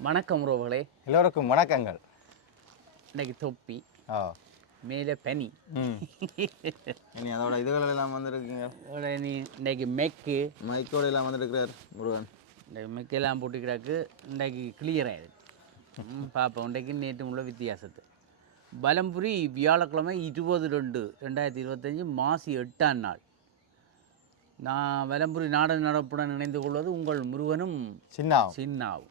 வணக்கம் உறவுகளே. எல்லோருக்கும் வணக்கங்கள். இன்னைக்கு தொப்பி ஓ மேலே பனி. இனி அதோட இதுகள் எல்லாம் வந்திருக்குங்க. அதோட நீ இன்னைக்கு மெக்கு. மைக்கோட எல்லாம் வந்திருக்கிறார் முருகன். இந்த மெக்கெல்லாம் போட்டு கிடக்கு இன்னைக்கு கிளியர் ஆயிடுது ம், பார்ப்போம் இன்றைக்கு நேற்று உள்ள வித்தியாசத்தை. பலம்புரி வியாழக்கிழமை இருபது ரெண்டு ரெண்டாயிரத்தி இருபத்தஞ்சி மாசி எட்டாம் நாள். நான் வலம்புரி நாடக நடப்புடன் இணைந்து கொள்வது உங்கள் முருகனும் சின்னாவும். சின்னாவும்.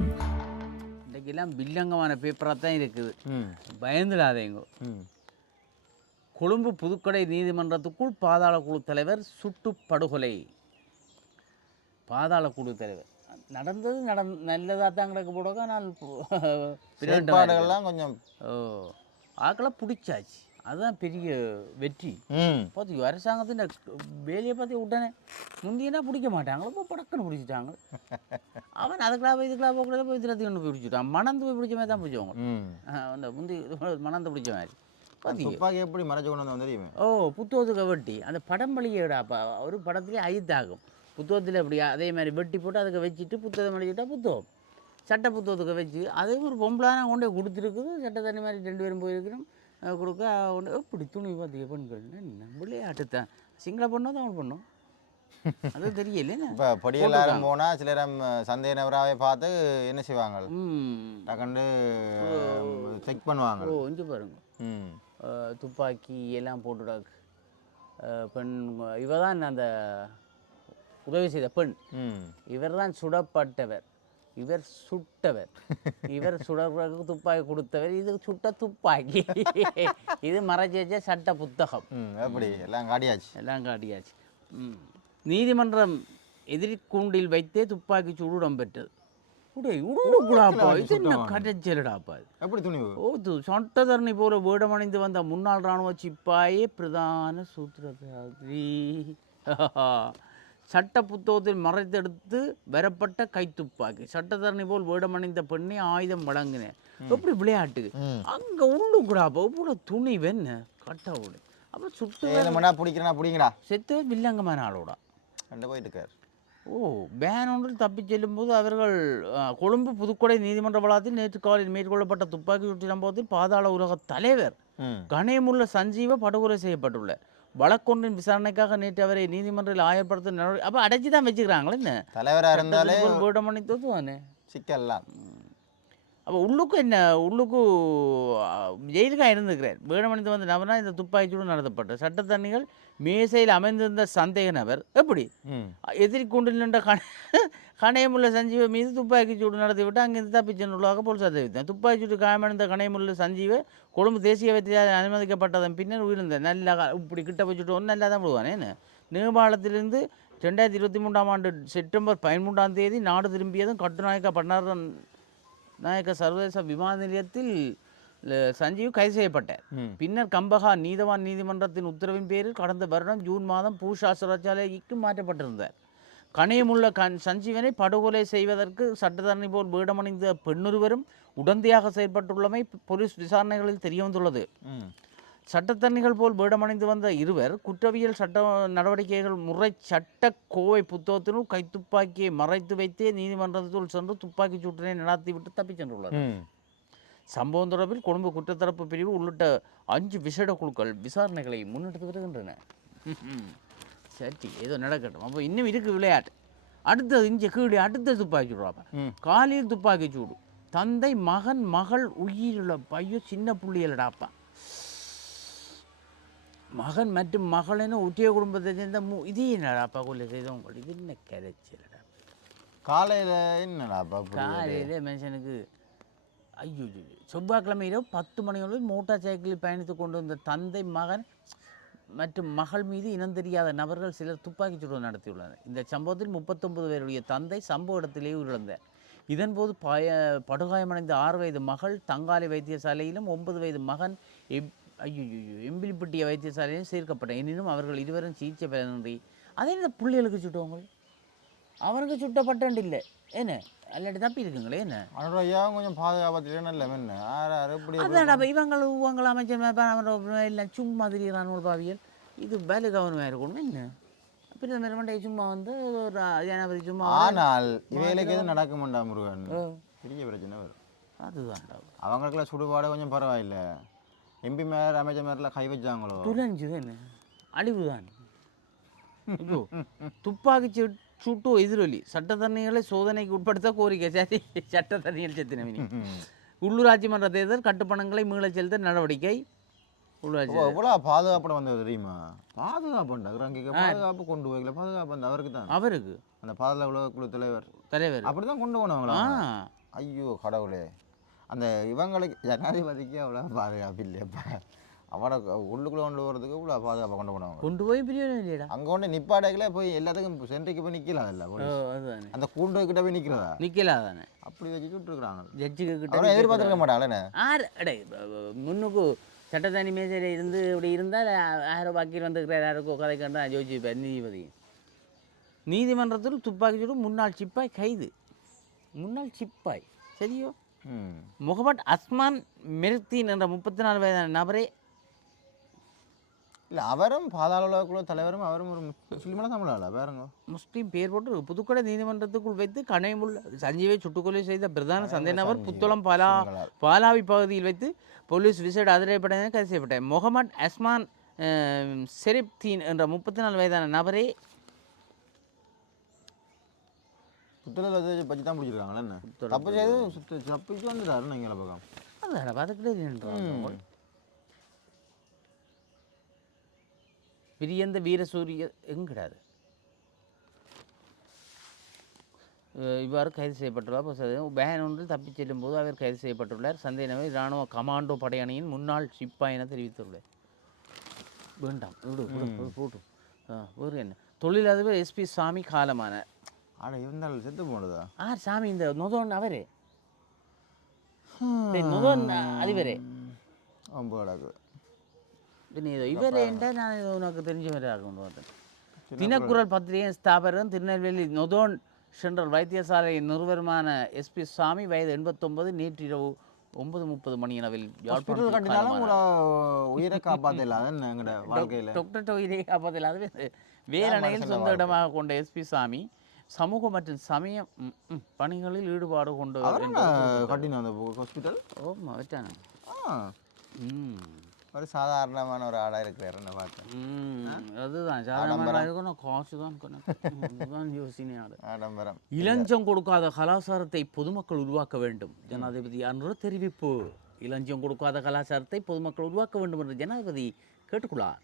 இன்றைக்கெல்லாம் பில்லங்கமான பேப்பராக தான் இருக்குது. பயந்துடாதேங்கோ. கொழும்பு புதுக்கடை நீதிமன்றத்துக்குள் பாதாள குழு தலைவர் சுட்டு படுகொலை. பாதாள குழு தலைவர். நடந்தது நடந் நல்லதாக தான் கிடக்க நான் செயற்பாடுகள்லாம் கொஞ்சம் ஓ ஆக்களை பிடிச்சாச்சு. அதுதான் பெரிய வெற்றி. ம். பார்த்தியோ அரசாங்கத்தின் வேலையை பார்த்தி உடனே முந்தியனா பிடிக்க மாட்டாங்களோ இப்போ படக்குன்னு பிடிச்சிட்டாங்க. அவன் அதுக்கெல்லாம் போய் இதுக்கெல்லாம் போகக்கூடாது போய் இதில் கொண்டு போய் பிடிச்சிட்டான் மணந்து போய் பிடிச்ச மாதிரி தான் பிடிச்சவங்க அந்த முந்தி மணந்து பிடிச்ச மாதிரி துப்பாக்கி எப்படி மறைச்சு கொண்டு வந்து தெரியுமே ஓ புத்தகத்துக்கு வெட்டி அந்த படம் வழியேடாப்பா ஒரு படத்துலேயே ஐத்தாகும் புத்தகத்தில் அப்படி அதே மாதிரி வெட்டி போட்டு அதுக்கு வச்சுட்டு புத்தகம் எழுதிட்டா புத்தகம் சட்ட புத்தகத்துக்கு வச்சு அதே ஒரு பொம்பளான கொண்டு போய் கொடுத்துருக்குது சட்ட தண்ணி மாதிரி ரெண்டு பேரும் போயிருக்கிறோம் அஹ் கொடுக்க கொண்டு எப்படி துணி பார்த்திய பெண்கள் என்ன விளையாட்டு தான் சிங்கள பொண்ணோ தமிழ் பொண்ணோ அது தெரியல இப்போ பொடி எல்லாரும் போனால் சிலரம் சந்தேக நபராகவே பார்த்து என்ன செய்வாங்க? ம். டக்குண்டு செக் பண்ணுவாங்க. ஓ இங்கே பாருங்க. துப்பாக்கி எல்லாம் போட்டுடாக்கு பெண் இவ தான் அந்த உதவி செய்த பெண். ம். இவர்தான் சுடப்பட்டவர். இவர் சுட்டவர். இவர் சுடறதுக்கு துப்பாக்கி கொடுத்தவர். இது சுட்ட துப்பாக்கி. இது மறைச்சி வச்ச சட்ட புத்தகம். ம் எப்படி எல்லாம் காட்டியாச்சு. எல்லாம் காட்டியாச்சு. ம். நீதிமன்றம் எதிரி கூண்டில் வைத்தே துப்பாக்கி சூடு இடம்பெற்றது. உடுக்குடாப்பா இது என்ன கடைச்சலடாப்பா எப்படி துணிவு? ஓது சட்டத்தரணி போல வேடமணிந்து வந்த முன்னாள் இராணுவ சிப்பாயே பிரதான சூத்திரதாரி சட்ட புத்தகத்தில் மறைத்தெடுத்து வரப்பட்ட கைத்துப்பாக்கி. சட்டத்தரணி போல் வேடமணிந்த பெண்ணை ஆயுதம் வழங்கினேன். எப்படி விளையாட்டு? அங்க உள்ளுக்குடாப்பா இவ்வளோ துணி வெண்ண கட்டவுடு. அப்போ சுட்டு பிடிக்கிறேன்னா பிடிங்கடா. செத்து வில்லங்கமான ஆளோட. ரெண்டு போயிட்டு இருக்கார் ஓ பேன் ஒன்றில் தப்பிச் செல்லும்போது அவர்கள் கொழும்பு புதுக்கொடை நீதிமன்ற வளாகத்தில் நேற்று காலையில் மேற்கொள்ளப்பட்ட துப்பாக்கி சூட்டு சம்பவத்தில் பாதாள உலக தலைவர் கணேமுள்ள சஞ்சீவ படுகொலை செய்யப்பட்டுள்ளார். வழக்கொன்றின் விசாரணைக்காக நேற்று அவரை நீதிமன்றில் ஆயப்படுத்த நடவடிக்கை அப்போ அடைச்சி தான் வச்சுக்கிறாங்களே என்ன? தலைவராக இருந்தாலே வீடமணி தோத்துவானே சிக்கலாம் அப்போ உள்ளுக்கு என்ன உள்ளுக்கு ஆ, ஜெயிலுக்கா இருந்துக்கிறேன் வீடமணித்து வந்த நபர்னா இந்த துப்பாக்கிச்சூடு நடத்தப்பட்ட சட்டத்தரணிகள் மேசையில் அமைந்திருந்த சந்தேக நபர். எப்படி? எதிரி கூண்டில் நின்ற கண கணையமுள்ள சஞ்சீவ மீது துப்பாக்கி சூடு நடத்திவிட்டு அங்கிருந்து தப்பிச்சென்றுள்ளதாக போலீசார் தெரிவித்தார் துப்பாக்கி சூடு காயமடைந்த கணையமுள்ள சஞ்சீவ கொழும்பு தேசிய வைத்தியால் அனுமதிக்கப்பட்டதன் பின்னர் உயிரிழந்தார் நல்லா இப்படி கிட்ட வச்சுட்டு ஒன்று நல்லா தான் விடுவானே நேபாளத்திலிருந்து ரெண்டாயிரத்தி இருபத்தி மூன்றாம் ஆண்டு செப்டம்பர் பதிமூன்றாம் தேதி நாடு திரும்பியதும் கட்டுநாயக்க பன்னார நாயக்க சர்வதேச விமான நிலையத்தில் சஞ்சீவ் கைது செய்யப்பட்டார். பின்னர் கம்பஹா நீதவான் நீதிமன்றத்தின் உத்தரவின் பேரில் கடந்த வருடம் ஜூன் மாதம் பூஷா சிறைச்சாலைக்கு மாற்றப்பட்டிருந்தார். கணையமுள்ள கண் சஞ்சீவனை படுகொலை செய்வதற்கு சட்டத்தரணி போல் வேடமணிந்த பெண்ணொருவரும் உடந்தையாக செயல்பட்டுள்ளமை போலீஸ் விசாரணைகளில் தெரிய வந்துள்ளது ம். சட்டத்தரணிகள் போல் வேடமணிந்து வந்த இருவர் குற்றவியல் சட்ட நடவடிக்கைகள் முறை சட்ட கோவை புத்தகத்தினுள் கைத்துப்பாக்கியை மறைத்து வைத்தே நீதிமன்றத்துள் சென்று துப்பாக்கிச் சூட்டினை நடத்திவிட்டு தப்பிச் சென்றுள்ளனர். சம்பவம் தொடர்பில் கொழும்பு குற்றத்தரப்பு பிரிவு உள்ளிட்ட அஞ்சு விசேட குழுக்கள் விசாரணைகளை முன்னெடுத்து வருகின்றன. சரி ஏதோ நடக்கட்டும். அப்போ இன்னும் இருக்கு விளையாட்டு. அடுத்தது இங்கே கீழே அடுத்த துப்பாக்கி சூடுவாப்ப ம். காலையில் துப்பாக்கி சூடு. தந்தை மகன் மகள் உயிருள்ள பையன் சின்ன புள்ளியலடாப்பா மகன் மற்றும் மகளின் ஒற்றிய குடும்பத்தை சேர்ந்த மூ இதே என்னடாப்பா கொள்ள செய்தவங்க இது என்ன கரைச்சலடா காலையில் என்னடாப்பா காலையில் மனுஷனுக்கு ஐயோ செவ்வாய்க்கிழமை இரவு பத்து மணி அளவில் மோட்டார் சைக்கிளில் பயணித்து கொண்டு வந்த தந்தை மகன் மற்றும் மகள் மீது இனம் தெரியாத நபர்கள் சிலர் துப்பாக்கிச் சூடு நடத்தியுள்ளனர். இந்த சம்பவத்தில் முப்பத்தொன்பது பேருடைய தந்தை சம்பவ இடத்திலேயே உயிரிழந்தார். இதன்போது பய படுகாயமடைந்த ஆறு வயது மகள் தங்காலை வைத்தியசாலையிலும் ஒன்பது வயது மகன் எப் ஐயோ எம்பிலிப்பட்டிய வைத்தியசாலையிலும் சேர்க்கப்பட்ட எனினும் அவர்கள் இருவரும் சிகிச்சை பலனின்றி அதே இந்த பிள்ளைகளுக்கு சுட்டவங்க அவனுக்கு சுட்டப்பட்டண்டு இல்லை. என்ன? அல்லாட்டி தப்பி இருக்குங்களே என்ன ஐயாவும் கொஞ்சம் பாதுகாப்பத்திலே நல்ல மென்னு ஆறு ஆறு இப்படி அதான் அப்போ இவங்கள் இவங்கள் அமைச்சர் எல்லாம் சும்மா திடீரான ஒரு பாவியல் இது வேலை கவனமாக இருக்கணும் என்ன? பின்ன மேலே சும்மா வந்து ஒரு ஜனாதிபதி சும்மா ஆனால் இவைகளுக்கு எதுவும் நடக்க மாட்டா முருகன்? பெரிய பிரச்சனை வரும். அதுதான்டா. அவங்களுக்குலாம் சுடுபாடு கொஞ்சம் பரவாயில்ல. எம்பி மேர் அமைச்சர் மேரில் கை வச்சாங்களோ? துளைஞ்சு என்ன? அழிவுதான். ஐயோ துப்பாக்கி சுட்டு எதிரொலி சட்டத்தரணிகளை சோதனைக்கு உட்படுத்த கோரிக்கை சரி சட்டத்தரணிகள் செத்தினவினி உள்ளூராட்சி மன்ற தேர்தல் கட்டுப்பணங்களை மீளச் செலுத்த நடவடிக்கை எவ்வளோ பாதுகாப்பட வந்தது தெரியுமா பாதுகாப்புண்டா அங்கே பாதுகாப்பு கொண்டு போய்க்கல பாதுகாப்பு அந்த அவருக்கு தான் அவருக்கு அந்த பாதுகாப்பு குழு தலைவர் தலைவர் அப்படி தான் கொண்டு போனவங்களா ஐயோ கடவுளே அந்த இவங்களுக்கு ஜனாதிபதிக்கு அவ்வளோ பாதுகாப்பு இல்லையப்பா அவனை உள்ளுக்குள்ளே கொண்டு போகிறதுக்கு இவ்வளோ பாதுகாப்பாக கொண்டு போனவங்க. கொண்டு போய் பிரியோஜனம் இல்லையடா. அங்கே கொண்டு நிப்பாடைகளே போய் எல்லாத்துக்கும் சென்ட்ரிக்கு போய் நிற்கலாம் இல்லை அந்த கூண்டு கிட்ட போய் நிற்கிறதா நிக்கலா தானே அப்படி வச்சு விட்டுருக்குறாங்க ஜட்ஜுக்கு கிட்ட எதிர்பார்த்துருக்க மாட்டாங்களே ஆறு அடே முன்னுக்கு சட்டத்தனி மேசையில் இருந்து இப்படி இருந்தால் ஆயிரம் பாக்கி வந்துருக்கிற யாருக்கோ கதை கண்டா ஜோதிப்பார் நீதிபதி. நீதிமன்றத்தில் துப்பாக்கிச்சூடு முன்னாள் சிப்பாய் கைது. முன்னாள் சிப்பாய் சரியோ? முகமட் அஸ்மான் மெர்தீன் என்ற முப்பத்தி நாலு வயதான நபரே இல்லை அவரும் பாதாள குழு தலைவரும் அவரும் ஒரு முஸ்லீமான தமிழாளா வேறங்க முஸ்லீம் பேர் போட்டு புதுக்கடை நீதிமன்றத்துக்குள் வைத்து கனைமுள்ள சஞ்சீவை சுட்டுக்கொலை செய்த பிரதான சந்தேக நபர் புத்தளம் பாலா பாலாவி பகுதியில் வைத்து போலீஸ் விசேட அதிரைப்படையினர் கைது செய்யப்பட்டார். முகமட் அஸ்மான் செரிப்தீன் என்ற முப்பத்தி நாலு வயதான நபரே புத்தகத்தில் வச்சு பற்றி தான் பிடிச்சிருக்காங்களே என்ன? தப்பு செய்து தப்பிச்சு வந்துட்டாரு நீங்கள் பக்கம் அதான் பார்த்துக்கிட்டே பிரியந்த வீரசூரிய எங்கிடாது இவ்வாறு கைது செய்யப்பட்டுள்ளார். வேன் ஒன்றில் தப்பிச் செல்லும் போது அவர் கைது செய்யப்பட்டுள்ளார். சந்தேக நபர் இராணுவ கமாண்டோ படையணியின் முன்னாள் சிப்பாய் என தெரிவித்துள்ளார். வேண்டாம் விடு போட்டும் ஆ, வேறு என்ன? தொழிலதிபர் எஸ்பி சாமி காலமானார் ஆட இருந்தாலும் செத்து போனதா? ஆர் சாமி இந்த நொதோன் அவரே. நொதோன் அதிபரே. கிடக்கு பின்ன இதோ இவரே என்றால் நான் உனக்கு தெரிஞ்சவராக கொண்டு வந்தேன் தினக்குரல் பத்திரிகை ஸ்தாபகரும் திருநெல்வேலி நொதோன் சென்ட்ரல் வைத்தியசாலை நிறுவனமான எஸ்பி சாமி வயது எண்பத்தொன்பது நேற்று இரவு ஒன்பது முப்பது மணி அளவில் உயிரை டாக்டர் டொயிலே காப்பதில் அதுவே வேலணையில் சொந்த இடமாக கொண்ட எஸ்பி சாமி சமூக மற்றும் சமய பணிகளில் ஈடுபாடு என்பது கட்டின அந்த ஹாஸ்பிட்டல் ஓமா வச்சானே ஆ ம் ஒரு சாதாரணமான ஒரு ஆளாக இருக்கிறார் என்ன ம், அதுதான் சாதாரணமாக இருக்கணும் காசு தான் அதுதான் யோசனையாடு ஆடம்பரம் இளஞ்சம் கொடுக்காத கலாச்சாரத்தை பொதுமக்கள் உருவாக்க வேண்டும். ஜனாதிபதி அன்று தெரிவிப்பு இளஞ்சம் கொடுக்காத கலாச்சாரத்தை பொதுமக்கள் உருவாக்க வேண்டும் என்று ஜனாதிபதி கேட்டுக்கொள்ளார்.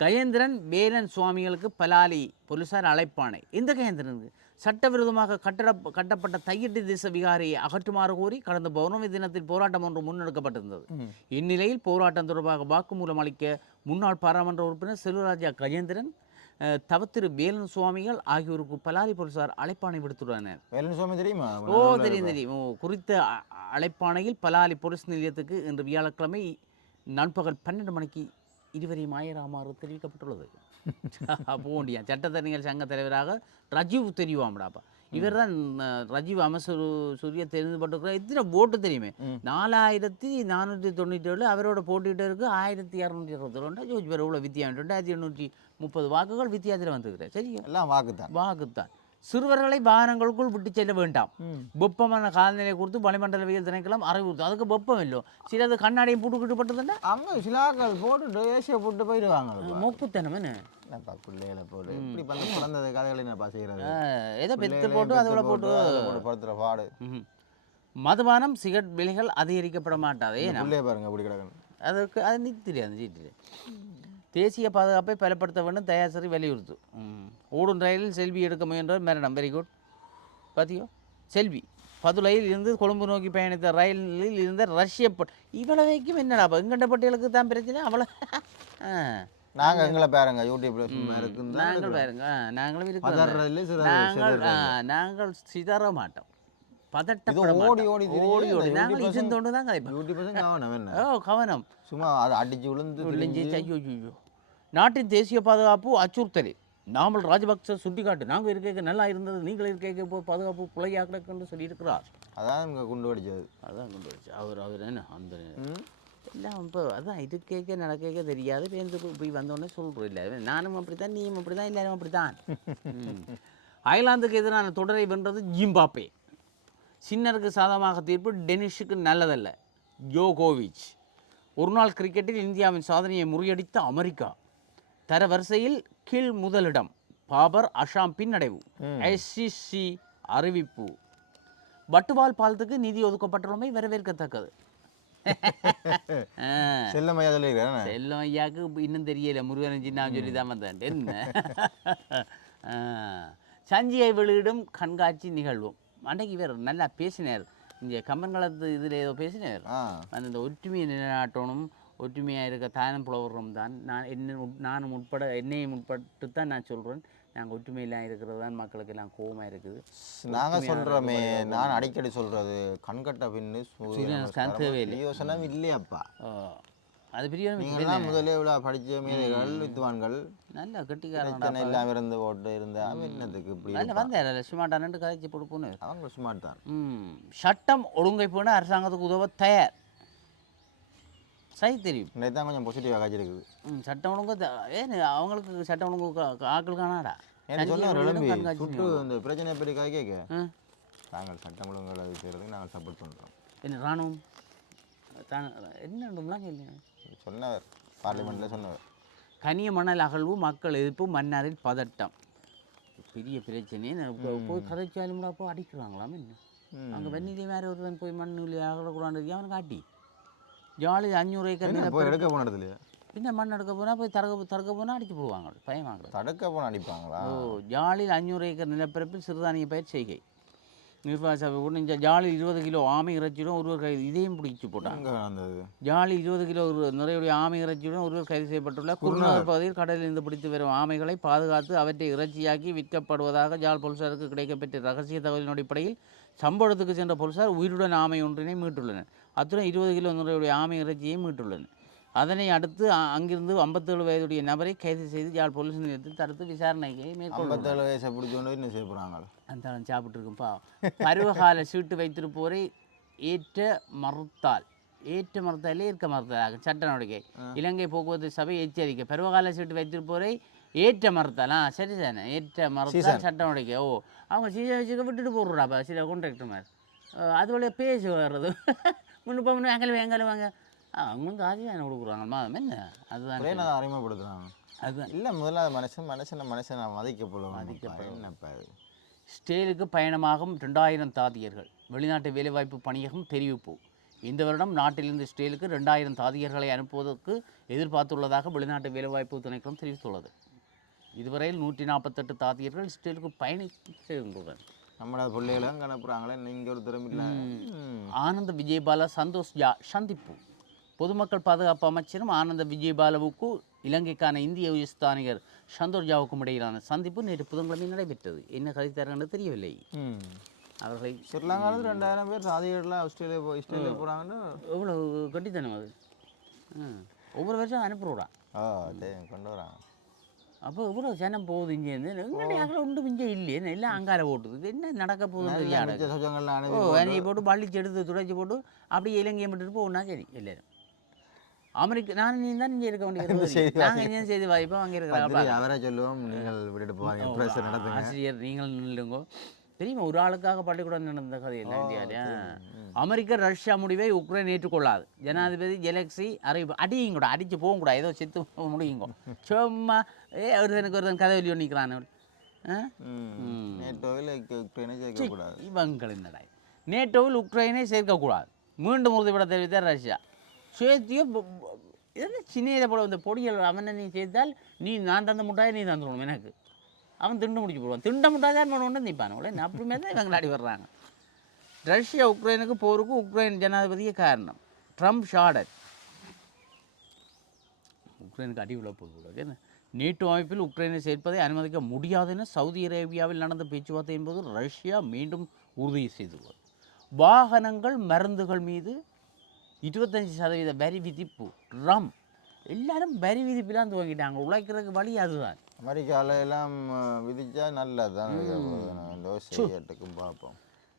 கஜேந்திரன் வேலன் சுவாமிகளுக்கு பலாலி போலீசார் அழைப்பாணை இந்த கஜேந்திரனுக்கு சட்டவிரோதமாக கட்டட கட்டப்பட்ட தையிட்டு திச விகாரியை அகற்றுமாறு கோரி கடந்த பௌர்ணமி தினத்தில் போராட்டம் ஒன்று முன்னெடுக்கப்பட்டிருந்தது. இந்நிலையில் போராட்டம் தொடர்பாக வாக்குமூலம் அளிக்க முன்னாள் பாராளுமன்ற உறுப்பினர் செல்வராஜா கஜேந்திரன் தவத்திரு வேலன் சுவாமிகள் ஆகியோருக்கு பலாலி போலீசார் அழைப்பாணை விடுத்துள்ளனர். வேலன் சுவாமி தெரியுமா? ஓ தெரியும் தெரியும். குறித்த அழைப்பாணையில் பலாலி போலீஸ் நிலையத்துக்கு இன்று வியாழக்கிழமை நண்பகல் பன்னெண்டு மணிக்கு இருவரையும் ஆயராமாறு தெரிவிக்கப்பட்டுள்ளது. போண்டியா சட்டத்தரணிகள் சங்க தலைவராக ரஜீவ் தெரியுவாம்டாப்பா. இவர் தான் ரஜீவ் அமைச்சர் சூரிய தெரிந்துபட்டிருக்கிற இத்தனை ஓட்டு தெரியுமே. நாலாயிரத்தி நானூற்றி தொண்ணூற்றி ஏழு அவரோட போட்டிகிட்ட இருக்கு. ஆயிரத்தி இரநூத்தி இருபத்தி ரெண்டு ஜோஜ் பேர் எவ்வளோ வித்தியாசம்? ரெண்டாயிரத்தி எண்ணூற்றி முப்பது வாக்குகள் வித்தியாசத்தில் வந்துக்கிறேன் சரியா? எல்லாம் வாக்குத்தான் வாக்குத்தான் சிறுவர்களை வாகனங்களுக்குள் விட்டு செல்ல வேண்டாம். வெப்பமான காலநிலை குறித்து வளிமண்டலவியல் திணைக்களம் அறிவுறுத்தும். அதுக்கு வெப்பம் இல்லை. சிலது கண்ணாடியும் போட்டுக்கிட்டு பட்டதுன்னா? அங்கே சிலாக்கள் போட்டு ஏசியை போட்டு போயிடுவாங்க மொக்குத்தனம் என்ன? பிள்ளைகளை போட்டு இப்படி பண்ண பிறந்தது கதைகளை என்னப்பா செய்கிறது ஆஹ், ஏதோ பெத்து போட்டு அதோட போட்டு. போட்டு படுத்துற பாடு. மதுபானம் சிகரெட் விலைகள் அதிகரிக்கப்பட மாட்டாதே. பிள்ளைய பாருங்க அப்படி கிடக்கணும் அதுக்கு அது நிதி தெரியாது சீட்டில் தேசிய பாதுகாப்பை பலப்படுத்த வேண்டும் தயாசரி வலியுறுத்து. ம். ஓடும் ரயிலில் செல்வி எடுக்க முயன்றவர் மரணம் வெரி குட் பாத்தியோ? செல்வி பதுளையில் இருந்து கொழும்பு நோக்கி பயணித்த ரயிலில் இருந்த ரஷ்ய ப- இவ்வளவு வைக்கும் என்னடா எங்கண்ட பட்டியலுக்கு தான் பிரச்சனை? அவ்வளோ ஆ. நாங்க எங்களை பாருங்க யூடியூப்ல நாங்கள். பாருங்க நாங்களும் இருக்கிறோம். நாங்கள் நாங்கள் சிதற மாட்டோம். பதட்டப்பட ஓடி. ஓடி ஓடி ஓடி. நாங்கள் 20% இருந்தோண்டு தான் கதைப்போம். கவனம் ஓ கவனம். சும்மா அது அடிச்சு விழுந்து விழிஞ்சி ஐயோ ஐயோ. நாட்டின் தேசிய பாதுகாப்பு அச்சுறுத்தல். நாமல் ராஜபக்ச சுட்டிக்காட்டு. நாங்கள் இருக்க நல்லா இருந்தது நீங்கள் இருக்க இப்போ பாதுகாப்பு பிள்ளையாக கிடக்குன்னு சொல்லியிருக்கிறார். அதான் இங்க குண்டு வெடிச்சது. அதான் கொண்டு வச்சு அவர் அவர் என்ன அந்த. எல்லாம் இப்போ அதான் இது கேட்க நடக்க தெரியாது. பேருந்து போய் வந்தோடனே சொல்கிறோம் இல்லை. நானும் அப்படி தான் நீயும் அப்படி தான் எல்லாரும் அப்படி தான் அயர்லாந்துக்கு எதிரான தொடரை வென்றது ஜிம்பாப்பே சின்னருக்கு சாதகமாக தீர்ப்பு டெனிஷுக்கு நல்லதல்ல. ஜோகோவிச். ஒருநாள் கிரிக்கெட்டில் இந்தியாவின் சாதனையை முறியடித்த அமெரிக்கா. தர வரிசையில் கீழ் முதலிடம் பாபர் அஷாம் பின்னடைவு. ஐசிசி அறிவிப்பு. பட்டுவால் பாலத்துக்கு நிதி ஒதுக்கப்பட்டுள்ளமை வரவேற்கத்தக்கது. செல்லமையா சொல்லியிருக்கிறேன் செல்லம் ஐயாவுக்கு இப்ப இன்னும் தெரியல. முருகனஞ்சி நான் சொல்லி தான் வந்தேன். என்ன. சஞ்சியை வெளியிடும் கண்காட்சி நிகழ்வும். அன்னைக்கு இவர் நல்லா பேசினார். இங்கே கம்பன்களத்து இதில் ஏதோ பேசினார். அந்த இந்த ஒற்றுமையை நிலைநாட்டணும். ஒற்றுமையாக இருக்க தானம் புலவரும் தான். நான் என்ன நானும் உட்பட என்னையும் உட்பட்டு தான் நான் சொல்கிறேன் நாங்கள் ஒற்றுமையெல்லாம் இருக்கிறது தான் மக்களுக்கு எல்லாம் கோவமாக இருக்குது. நாங்க சொல்றோமே நான் அடிக்கடி சொல்றது கண்கட்ட பின்னு. யோசனை இல்லையாப்பா. அது பெரிய நீங்களாம் முதல்ல இவ்வளவு படிச்ச மேதைகள் வித்வான்கள் நல்ல கெட்டிக்காரன் இல்லாம இருந்து போட்டு இருந்தா அவன் என்னத்துக்கு இப்படி நல்ல வந்தார் சும்மாட்டானு கதைச்சு கொடுப்போன்னு அவங்க ஸ்மார்ட் தான் சட்டம் ஒழுங்கை போன அரசாங்கத்துக்கு உதவ தயார். சரி தெரியும். இன்னைக்கு தான் கொஞ்சம் பாசிட்டிவாக காய்ச்சிருக்குது ம் சட்டம் ஒழுங்கு ஏன் அவங்களுக்கு சட்டம் ஒழுங்கு ஆட்கள் காணாடா எனக்கு வெளியிடும் கண்காட்சி சுட்டு இந்த பிரச்சனை பற்றி காய் கேட்க. நாங்கள் சட்டம் செய்கிறதுக்கு நாங்கள் சப்போர்ட் பண்ணுறோம் என்ன ராணுவம்? என்னண்டும்லாம் சொல்லி சொன்னவர் பார்லிமெண்ட்டில் சொன்னவர். கனிய மணல் அகழ்வு மக்கள் எதிர்ப்பு மன்னாரில் பதட்டம். பெரிய பிரச்சனை. போய் கதைச்சாலும் அப்போ அடிக்கிறாங்களாம் என்ன. அங்கே வெண்ணிலே வேறு ஒருத்தன் போய் மண் அகலக்கூடாது அவனுக்கு காட்டி. ஜாலி அஞ்சூறு ஏக்கர் போய் எடுக்க போன இடத்துல பின்ன மண் எடுக்க போனால் போய் தறக்க தறக்க போனால் அடிச்சு போடுவாங்க பயம் வாங்குறது தடுக்க போன அடிப்பாங்களா? ஓ ஜாலியில் அஞ்சூறு ஏக்கர் நிலப்பரப்பில் சிறுதானிய பயிர் செய்கை. நிர்வாக சபை இந்த ஜாலியில் இருபது கிலோ ஆமை இறைச்சிடும் ஒருவர் கைது இதையும் பிடிச்சி போட்டாங்க. ஜாலி இருபது கிலோ ஒரு நிறையுடைய ஆமை இறைச்சியுடன் ஒருவர் கைது செய்யப்பட்டுள்ள குருநாகர் பகுதியில் கடலில் இருந்து பிடித்து வரும் ஆமைகளை பாதுகாத்து அவற்றை இறைச்சியாக்கி விற்கப்படுவதாக ஜாழ் போலீசாருக்கு கிடைக்கப்பெற்ற ரகசிய தகவலின் அடிப்படையில் சம்பவத்துக்கு சென்ற போலீசார் உயிருடன் ஆமை ஒன்றினை மீட்டுள்ளனர். அத்துடன் இருபது கிலோ நிறையுடைய ஆமை இறைச்சியை மீட்டுள்ளனர் அதனை அடுத்து அங்கிருந்து ஐம்பத்தேழு வயதுடைய நபரை கைது செய்து ஜாழ் போலீஸ் நிலையத்தில் தடுத்து விசாரணையை மேற்கொள்ள ஐம்பத்தேழு வயசை அந்த சாப்பிட்டுருக்கும்பா பருவகால சீட்டு வைத்திருப்போரை ஏற்ற மறுத்தால் ஏற்ற மறுத்தாலே இருக்க மறுத்தால் சட்ட நடவடிக்கை இலங்கை போக்குவரத்து சபை எச்சரிக்கை. பருவகால சீட்டு வைத்திருப்போரை ஏற்ற மறுத்தால் சரி தானே. ஏற்ற மறுத்தால் சட்ட நடவடிக்கை ஓ அவங்க சீசை வச்சுக்க விட்டுட்டு போடுறாப்பா சில கான்ட்ராக்டர் மாதிரி அஹ் அது வழியாக பேசி வர்றது. முன்னு அங்கே எங்கே வாங்க. ஆ, அவங்களும் காசு தானே கொடுக்குறாங்கம்மா என்ன அதுதான் நான் அறிமுகப்படுத்துகிறாங்க அதுதான். இல்லை முதல்ல அது மனுஷன் மனுஷனை மனுஷனை மதிக்கப்படும். மதிக்கப்படும். என்னப்பா ஸ்டேலுக்கு பயணமாகும் ரெண்டாயிரம் தாதியர்கள். வெளிநாட்டு வேலைவாய்ப்பு பணியகம் தெரிவிப்பு. இந்த வருடம் நாட்டிலிருந்து ஸ்டேலுக்கு ரெண்டாயிரம் தாதியர்களை அனுப்புவதற்கு எதிர்பார்த்துள்ளதாக வெளிநாட்டு வேலைவாய்ப்பு திணைக்களம் தெரிவித்துள்ளது. இதுவரையில் நூற்றி நாற்பத்தெட்டு தாதியர்கள் ஸ்டேலுக்கு பயணிக்கின்றனர் நம்மளோட பிள்ளைகளை அங்கே அனுப்புகிறாங்களே நீங்கள் ஒரு திறமை இல்லை ம். ஆனந்த விஜயபாலா சந்தோஷ் ஜா சந்திப்பு. பொதுமக்கள் பாதுகாப்பு அமைச்சரும் ஆனந்த விஜயபாலவுக்கு இலங்கைக்கான இந்திய உயர்ஸ்தானிகர் சந்தோஷ் ஜாவுக்கும் இடையிலான சந்திப்பு நேற்று புதன்கிழமை நடைபெற்றது. என்ன கதைத்தார்கள் தெரியவில்லை. அவர்களை ஸ்ரீலங்காவில் ரெண்டாயிரம் பேர் சாதிகள்லாம் ஆஸ்திரேலியா போ ஆஸ்திரேலியா போகிறாங்கன்னு எவ்வளோ கட்டித்தனம் அது. ஒவ்வொரு வருஷம் அதே கொண்டு வராங்க. அப்போ எவ்வளோ ஜனம் போகுது இங்கேருந்து எங்கடைய அகல ஒன்றும் இங்கே இல்லையே எல்லாம் அங்கால ஓட்டுது என்ன நடக்க சொச்சங்கள்லாம் ஓ வேலையை போட்டு பள்ளிச்சு எடுத்து துடைச்சி போட்டு அப்படியே இலங்கையை விட்டுட்டு போனா சரி எல்லாரும் அமெரிக்க நான் நீ தான் இங்கே இருக்க வேண்டியது நாங்கள் இங்கே செய்தி வாய்ப்போம் அங்கே இருக்கிற பத்திரிகை அவரே சொல்லுவோம் நீங்கள் விட்டுட்டு போவாங்க ஆசிரியர் நீங்கள் நில்லுங்க தெரியுமா? ஒரு ஆளுக்காக பள்ளிக்கூடம் நடந்த கதை இல்லை இந்தியாவிலே அமெரிக்கா ரஷ்யா முடிவை உக்ரைன் ஏற்றுக்கொள்ளாது. ஜனாதிபதி ஜெலக்ஸி அறிவிப்பு. அடியும் கூட அடிச்சு போகும் கூட ஏதோ செத்து முடியுங்க. சும்மா ஏ ஒருத்தனுக்கு ஒருத்தன் கதை வெளியே நிற்கிறான் இவங்கள் என்னடா? நேட்டோவில் உக்ரைனை சேர்க்கக்கூடாது மீண்டும் உறுதிப்பட தெரிவித்தார் ரஷ்யா. சேர்த்தியோ சின்ன போல இந்த பொடிகள் அவனை நீ சேர்த்தால் நீ நான் தந்த முட்டாயை நீ தந்துடணும் எனக்கு. அவன் திண்டு முடிச்சு போடுவான். திண்ட முட்டாதான் தான் நிற்பானுங்களே அப்படிமே தான் இவங்க நாடி வர்றாங்க. ரஷ்யா உக்ரைனுக்கு போருக்கு உக்ரைன் ஜனாதிபதியே காரணம். ட்ரம்ப் ஷாடர். உக்ரைனுக்கு அடி உள்ள போகிறது என்ன? நேட்டோ அமைப்பில் உக்ரைனை சேர்ப்பதை அனுமதிக்க முடியாது என சவுதி அரேபியாவில் நடந்த பேச்சுவார்த்தையின் போது ரஷ்யா மீண்டும் உறுதி செய்துள்ளது. வாகனங்கள் மருந்துகள் மீது இருபத்தஞ்சி சதவீத வரி விதிப்பு. ரம் எல்லாரும் வரி விதிப்புலாம் துவங்கிட்டாங்க. உழைக்கிறதுக்கு வழி அதுதான். அமெரிக்கால எல்லாம் விதிச்சா நல்லது தான் செய்யட்டுக்கும் பார்ப்போம்.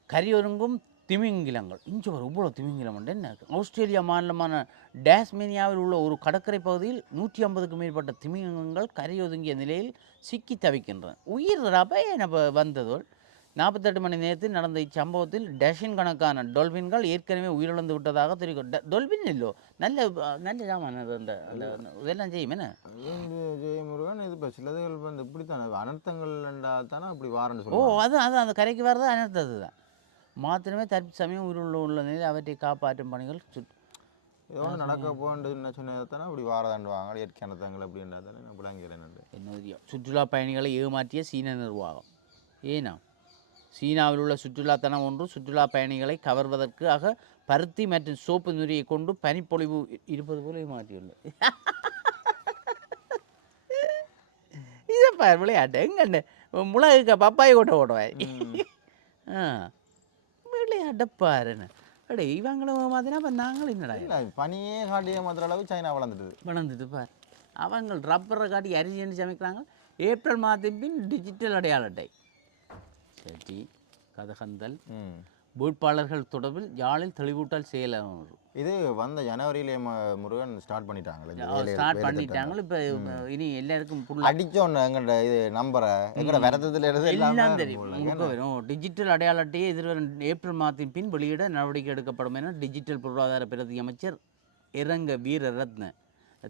கரியொருங்கும் திமிங்கிலங்கள். இங்கே ஒரு இவ்வளோ திமிங்கிலம் உண்டு. என்ன ஆஸ்திரேலியா மாநிலமான டாஸ்மேனியாவில் உள்ள ஒரு கடற்கரை பகுதியில் நூற்றி ஐம்பதுக்கும் மேற்பட்ட திமிங்கலங்கள் கரையொதுங்கிய நிலையில் சிக்கி தவிக்கின்றன. உயிர் அபாயம் வந்ததோல்? நாற்பத்தெட்டு மணி நேரத்தில் நடந்த இச்சம்பவத்தில் டஷன் கணக்கான டொல்பின்கள் ஏற்கனவே உயிரிழந்து விட்டதாக தெரிவிக்கும். டொல்பின் இல்லோ? நல்ல நல்ல ஜாமான் அது அந்த இதெல்லாம் செய்யும் என்ன? ஜெயமுருகன் இது இப்போ சிலதுகள் வந்து இப்படித்தானே அனர்த்தங்கள் தானே அப்படி வாரன்னு ஓ அது அது அந்த கரைக்கு வர்றது அனர்த்தது தான். மாத்திரமே தற்சமயம் உயிருள்ள உள்ள நிலையில் அவற்றை காப்பாற்றும் பணிகள் சுட் ஏதோ நடக்க போகணுன்னு சொன்னதை தானே அப்படி வாரதாண்டுவாங்க. இயற்கை அனர்த்தங்கள் அப்படின்றா தானே நான் விளங்கிறேன் என்ன சுற்றுலா பயணிகளை ஏமாற்றிய சீன நிர்வாகம். ஏனா சீனாவில் உள்ள சுற்றுலாத்தனம் ஒன்று சுற்றுலா பயணிகளை கவர்வதற்காக பருத்தி மற்றும் சோப்பு நுரியை கொண்டு பனிப்பொழிவு இருப்பது போல ஏமாற்றியுள்ளது இதை பார் விளையாட்டு. எங்கண்ட முளகுக்க பப்பாய் கொட்ட ஓடுவேன் ஆ. விளையாட்ட பாருன்னு அடே இவங்களும் ஏமாத்தினா அப்போ நாங்களும் என்னடா பனியே காட்டிய மாத்திர அளவு சைனா வளர்ந்துட்டுது. வளர்ந்துட்டு பார். அவங்க ரப்பரை காட்டி அரிசி சமைக்கிறாங்க. ஏப்ரல் மாதத்தின் பின் டிஜிட்டல் அடையாள அட்டை. சரி கதகந்தல். வேட்பாளர்கள் தொடர்பில் யாழில் தெளிவூட்டல் செயலகம் இது வந்த ஜனவரியிலே முருகன் ஸ்டார்ட் பண்ணிட்டாங்களே ஸ்டார்ட் வேலை பண்ணிட்டாங்க இப்போ இனி எல்லாருக்கும். புள்ள அடிச்சோன்னு எங்கள்ட இது நம்பரை எங்கட விரதத்துல இருந்து எல்லாம் தெரியும். வரும் டிஜிட்டல் அடையாள அட்டையை எதிர்வரும் ஏப்ரல் மாதத்தின் பின் வெளியிட நடவடிக்கை எடுக்கப்படும் என டிஜிட்டல் பொருளாதார பிரதி அமைச்சர் இரங்க வீர ரத்ன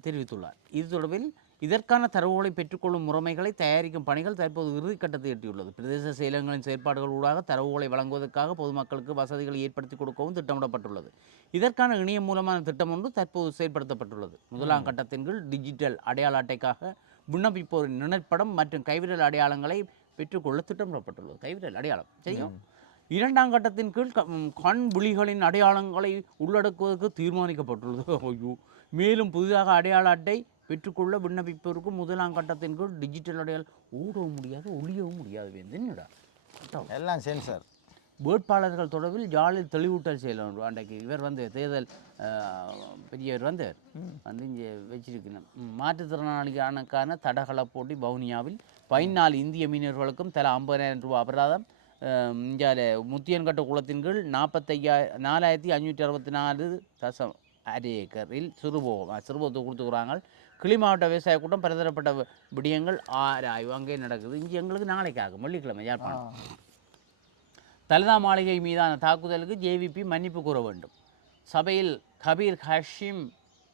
தெரிவித்துள்ளார். இது தொடர்பில் இதற்கான தரவுகளை பெற்றுக்கொள்ளும் முறைமைகளை தயாரிக்கும் பணிகள் தற்போது இறுதிக்கட்டத்தை எட்டியுள்ளது. பிரதேச செயலகங்களின் செயற்பாடுகள் ஊடாக தரவுகளை வழங்குவதற்காக பொதுமக்களுக்கு வசதிகளை ஏற்படுத்தி கொடுக்கவும் திட்டமிடப்பட்டுள்ளது. இதற்கான இணையம் மூலமான திட்டம் ஒன்று தற்போது செயல்படுத்தப்பட்டுள்ளது. முதலாம் கட்டத்தின் கீழ் டிஜிட்டல் அடையாள அட்டைக்காக விண்ணப்பிப்போரின் நிழற்படம் மற்றும் கைவிரல் அடையாளங்களை பெற்றுக்கொள்ள திட்டமிடப்பட்டுள்ளது. கைவிரல் அடையாளம் சரியும் இரண்டாம் கட்டத்தின் கீழ் கண் விழிகளின் அடையாளங்களை உள்ளடக்குவதற்கு தீர்மானிக்கப்பட்டுள்ளது. ஐயோ! மேலும் புதிதாக அடையாள அட்டை பெற்றுக்கொள்ள விண்ணப்பிப்பவருக்கு முதலாம் கட்டத்தின் கீழ் டிஜிட்டல் அடையாளம் ஓடவும் முடியாது ஒளியவும் முடியாது. வேந்து என்னடா? எல்லாம் சென்சார் வேட்பாளர்கள் தொடர்பில் யாழில் தெளிவூட்டல் செய்யலாம் அன்றைக்கு இவர் வந்து தேர்தல் பெரியவர் வந்து வந்து இங்கே வச்சிருக்கணும் மாற்றுத்திறனாளிகளுக்கான தடகள போட்டி வவுனியாவில் பதினாலு இந்திய மீனவர்களுக்கும் தலா ஐம்பதாயிரம் ரூபாய் அபராதம். இங்கே முத்தியன்கட்ட குளத்தின் கீழ் நாற்பத்தையா நாலாயிரத்தி அஞ்சூற்றி அறுபத்தி நாலு தசம் அரை ஏக்கரில் சிறுபோகம் சிறுபோகத்தை கொடுத்துக்கிறாங்க கிளி மாவட்ட விவசாய கூட்டம் பரிந்துரைப்பட்ட வி- விடயங்கள் ஆராய்வு அங்கே நடக்குது. இங்கே எங்களுக்கு நாளைக்கு ஆகும் வெள்ளிக்கிழமை யாழ்ப்பாணம். தலதா மாளிகை மீதான தாக்குதலுக்கு ஜேவிபி மன்னிப்பு கூற வேண்டும். சபையில் கபீர் ஹஷீம்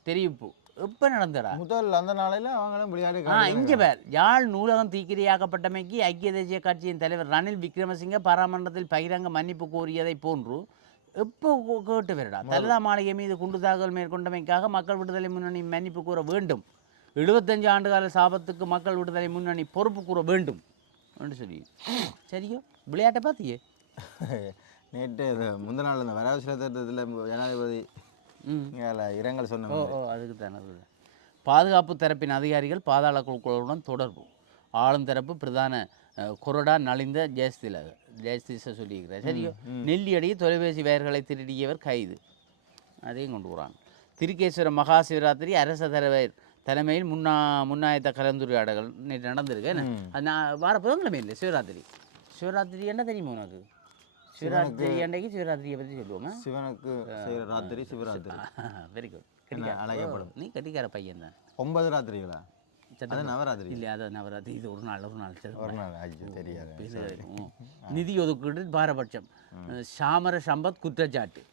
தெரிவிப்பு. எப்போ நடந்தடா முதல் அந்த நாளையில அவங்களும் விளையாடி ஆ இங்கே பேர். யாழ் நூலகம் தீக்கிரையாக்கப்பட்டமைக்கு ஐக்கிய தேசிய கட்சியின் தலைவர் ரணில் விக்ரமசிங்க பாராமன்றத்தில் பகிரங்க மன்னிப்பு கோரியதை போன்று எப்போ கேட்டு வரடா? தலதா மாளிகை மீது குண்டு தாக்குதல் மேற்கொண்டமைக்காக மக்கள் விடுதலை முன்னணி மன்னிப்பு கூற வேண்டும். எழுபத்தஞ்சு ஆண்டுகால சாபத்துக்கு மக்கள் விடுதலை முன்னணி பொறுப்பு கூற வேண்டும். என்று சொல்லி. சரியோ? விளையாட்டை பார்த்தியே? நேற்று இது முந்தின நாள் இந்த வரவு திட்டத்தில் ஜனாதிபதி இரங்கல் சொன்ன ஓ அதுக்கு தானே. பாதுகாப்பு தரப்பின் அதிகாரிகள் பாதாள குழுக்களுடன் தொடர்பு. ஆளும் தரப்பு பிரதான கொறடா நலிந்த ஜெயஸ்தில ஜெயஸ்திச சொல்லியிருக்கிறார். சரியோ? நெல்லியடி தொலைபேசி வயர்களை திருடியவர் கைது. அதையும் கொண்டு வராங்க திருக்கேஸ்வரம் மகா சிவராத்திரி அரச தலைவர் தலைமையில் முன்னா முன்னாயத்த கலந்துரையாடல்கள் நேற்று நடந்திருக்கு. என்ன? அது நான் வார புதன்கிழமை இல்லை சிவராத்திரி. சிவராத்திரி என்ன தெரியுமா உனக்கு? சிவராத்திரி அன்றைக்கு சிவராத்திரியை பற்றி சொல்லுவாங்க சிவனுக்கு ராத்திரி சிவராத்திரி வெரி குட் அழைக்கப்படும் நீ கட்டிக்கார பையன் தான். ஒன்பது ராத்திரிகளா? நவராத்திரி. இல்லை அதை நவராத்திரி. இது ஒரு நாள் ஒரு நாள். ஒரு நாள் தெரியாது. நிதி ஒதுக்கீடு பாரபட்சம். சாமர சம்பத் குற்றச்சாட்டு.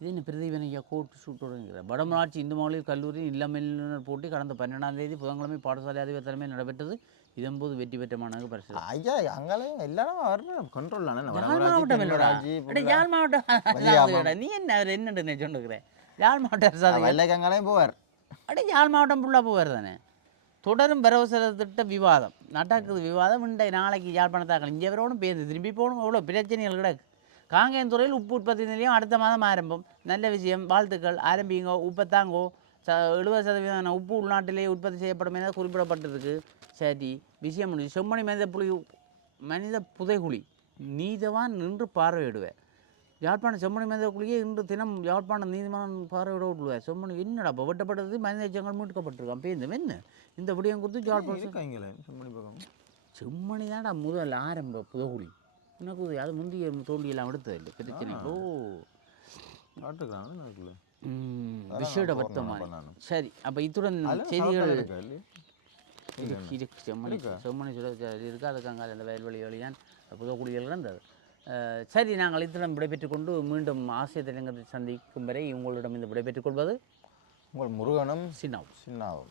இது என்ன பிரதீபன் ஐயா கோர்ட்டு சூட்டுங்கிற வடமராட்சி இந்து மகளிர் கல்லூரி இல்லமில்லினர் போட்டி கடந்த பன்னெண்டாம் தேதி புதன்கிழமை பாடசாலை அதிபர் தலைமையில் நடைபெற்றது இதன்போது வெற்றி பெற்ற மாணவர்கள் பரிசு. ஐயா அங்கேயும் எல்லாரும் வர்ற கண்ட்ரோல் மாவட்டம் யாழ் மாவட்டம். நீ என்ன அவர் என்னண்டு நான் சொல்லுகிறேன் யாழ் மாவட்ட அரசாங்க வெள்ளைக்கங்காலையும் போவார். அட யாழ் மாவட்டம் ஃபுல்லாக போவார் தானே? தொடரும் பரவசர திட்ட விவாதம். நடக்குது விவாதம். இன்றைய நாளைக்கு யாழ்ப்பாணத்தாக்கள் இங்கே வரணும் பேருந்து. திரும்பி போகணும். எவ்வளோ பிரச்சனைகள் கிடக்கு. காங்கேயன் துறையில் உப்பு உற்பத்தி நிலையம் அடுத்த மாதம் ஆரம்பம். நல்ல விஷயம். வாழ்த்துக்கள். ஆரம்பிங்கோ. உப்பை தாங்கோ. ச எழுபது சதவீதம் உப்பு உள்நாட்டிலேயே உற்பத்தி செய்யப்படும் என குறிப்பிடப்பட்டிருக்கு. சரி. விஷயம் முடிஞ்சு. செம்மணி மனித புலி மனித புதைகுழி. நீதவான் நின்று பார்வையிடுவேன் யாழ்ப்பாணம் செம்மணி மனித குழியே இன்று தினம் யாழ்ப்பாணம் நீதிமன்றம் பார்வையிட விட்டுருவேன் செம்மணி என்னடா இப்போ வெட்டப்பட்டது மனித எச்சங்கள் மீட்கப்பட்டிருக்கான் பேருந்து என்ன இந்த விடயம் கொடுத்து யாழ்ப்பாணம் செம்மணி பக்கம். செம்மணி தான்டா முதல் ஆரம்ப புதகுழி. எனக்கு அது முந்தைய தோண்டியெல்லாம் எடுத்தது இல்லை. பிரச்சனை ஓ. காட்டுக்கிறாங்க நான் வர்த்தமானி. சரி அப்போ இத்துடன் செய்திகள் இருக்கா செம்மணி? செம்மணி சுட அந்த வயல்வெளி வழியான் இருந்தது அஹ், சரி நாங்கள் இத்துடன் விடைபெற்றுக் கொண்டு மீண்டும் ஆசிய தலைங்கத்தை சந்திக்கும் வரை உங்களிடம் இந்த விடைபெற்றுக் கொள்வது உங்கள் முருகனும் சின்னாவும். சின்னாவும்.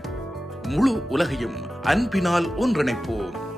முழு உலகையும் அன்பினால் ஒன்றிணைப்போம்.